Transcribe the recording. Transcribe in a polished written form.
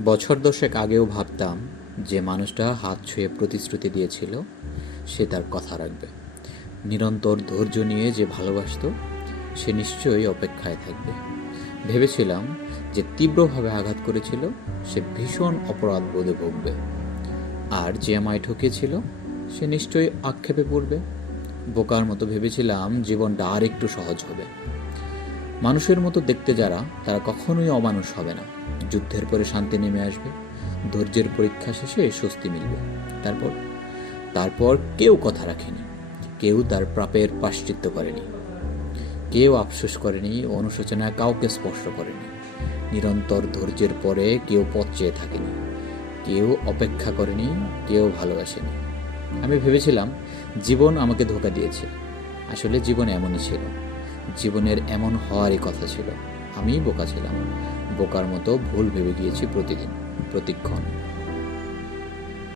বছর দশেক আগেও ভাবতাম যে মানুষটা হাত ছুঁয়ে প্রতিশ্রুতি দিয়েছিল সে তার কথা রাখবে। নিরন্তর ধৈর্য নিয়ে যে ভালোবাসতো সে নিশ্চয়ই অপেক্ষায় থাকবে। ভেবেছিলাম যে তীব্রভাবে আঘাত করেছিল সে ভীষণ অপরাধ বোধে ভুগবে, আর যে আমায় ঠকিয়েছিল সে নিশ্চয়ই আক্ষেপে পড়বে। বোকার মতো ভেবেছিলাম জীবনটা আর একটু সহজ হবে। মানুষের মতো দেখতে যারা, তারা কখনোই অমানুষ হবে না। যুদ্ধের পরে শান্তি নেমে আসবে, ধৈর্যের পরীক্ষা শেষে স্বস্তি মিলবে। তারপর তারপর কেউ কথা রাখেনি, কেউ তার প্রাপের প্রায়শ্চিত্ত করেনি, কেউ আফসোস করেনি, অনুশোচনা কাউকে স্পর্শ করেনি। নিরন্তর ধৈর্যের পরে কেউ পথ চেয়ে থাকেনি, কেউ অপেক্ষা করেনি, কেউ ভালোবাসেনি। আমি ভেবেছিলাম জীবন আমাকে ধোঁকা দিয়েছে। আসলে জীবন এমনই ছিল, জীবনের এমন হওয়ারই কথা ছিল। আমিই বোকা ছিলাম, বোকার মতো ভুল ভেবে গিয়েছি প্রতিদিন, প্রতিক্ষণ।